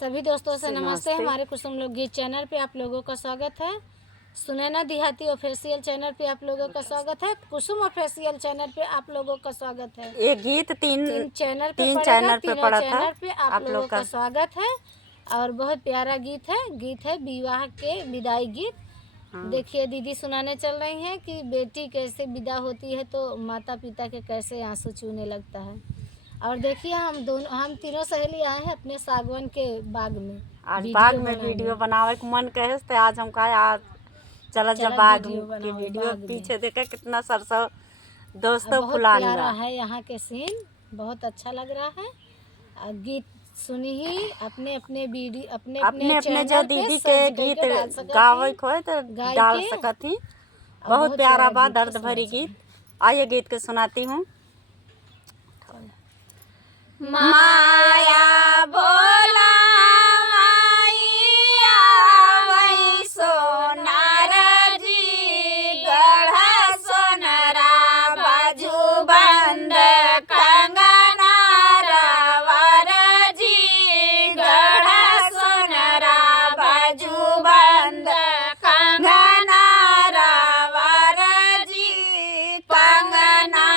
सभी दोस्तों से नमस्ते। हमारे कुसुम लोकगीत चैनल पे आप लोगों का स्वागत है। सुनैना देहाती ऑफिशियल चैनल पे आप लोगों का स्वागत है। कुसुम ऑफिशियल चैनल पे आप लोगों का स्वागत है। ये गीत तीन चैनल पे पड़ा था। चैनल पे आप लोगों का स्वागत है और बहुत प्यारा गीत है विवाह के विदाई गीत। देखिए दीदी सुनाने चल रही हैं कि बेटी कैसे विदा होती है तो माता पिता के कैसे आंसू चूने लगता है। और देखिए हम तीनों सहेली आए हैं अपने सागवान के बाग में। आज बाग में वीडियो बनावे के मन कहे तो आज हम कहा आज चला जब बाग के वीडियो पीछे देखे कितना सरसों दोस्तों फुलानी प्यारा है। यहाँ के सीन बहुत अच्छा लग रहा है। गीत सुनी ही अपने वीडियो अपने जो दीदी के गीत गावे खोए तो डाल सकत ही। बहुत प्यारा बा दर्द भरी गीत। आइए गीत के सुनाती हूँ। माया बोला माया वही सोनार जी गढ़ा सोनरा बाजू बंद कंगना रावर जी गढ़ा सोनरा बाजू बंद कंगना रावर जी कंगना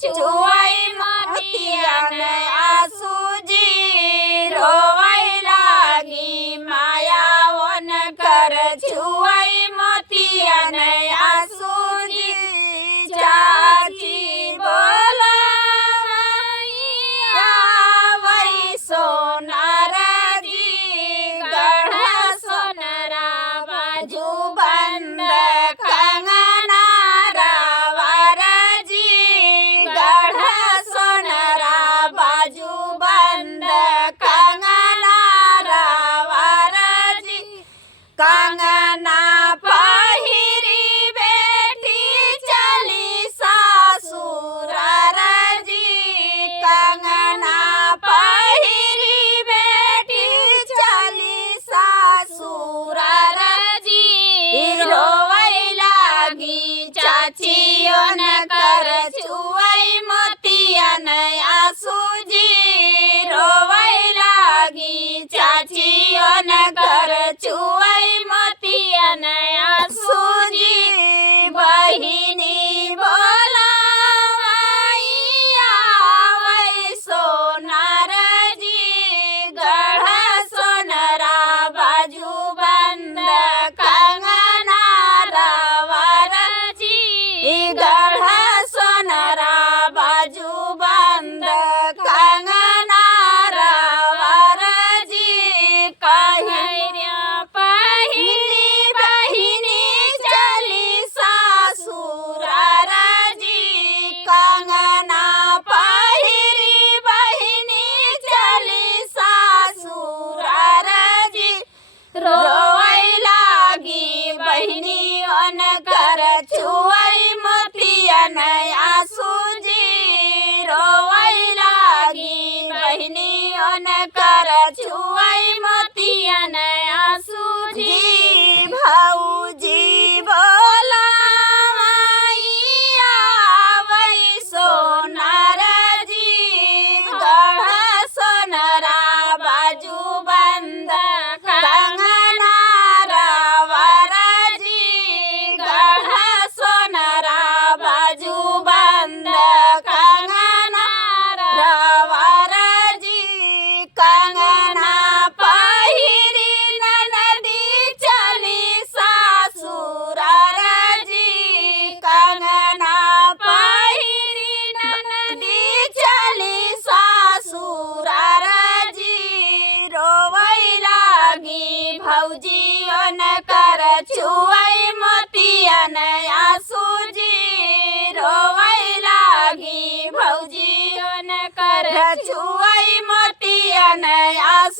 चुआई मोतियन आंसू जी रोवै लागी माया वन कर चुआई मोतियन आंसू जी चाची बोला वही सोनार जी गढ़ा सोनरा बाजू बंद कंगना रावर बाजू बंद कंगना रावर जी कंगना पहिरी बेटी चली सासुरार जी कंगना पहिरी बेटी चली सासुरार जी रोवै लागी चाचियों न कर छुआई मोतियन आंसू जी रोवै लागी चाचियों न कर छुआई मोतियन आंसू जी बहिनी बोला वही सोनार जी गढ़ा सोनरा बाजू बंद कंगना रावर जी गढ़ा सोनरा बाजू बंद कंगना रावर जी कहिरिया पहिरी बहिनी चली सासुरार जी कंगना पहिरी बहिनी चली सासुरार जी रोवै लागी बहिनी ओन कर छुआई मोतियन आंसू जी रोवै लागी बहिनी ओन कर छुआई मोतियन आंसू जी भौजी बोला माइया वही सोनार जी गढ़ा सोनरा बाजू बंद कंगना रावर जी गढ़ा सोनरा बाजू बंद कंगना रावर जी कंगना पहिरी ननदी चली सासुरार जी कंगना पहिरी ननदी चली सासुरार जी रोवै लागी भौजियों न कर छुआई मोतियन आंसू जी रोवै लागी भौजियों न कर छुआई मोतियन आंसू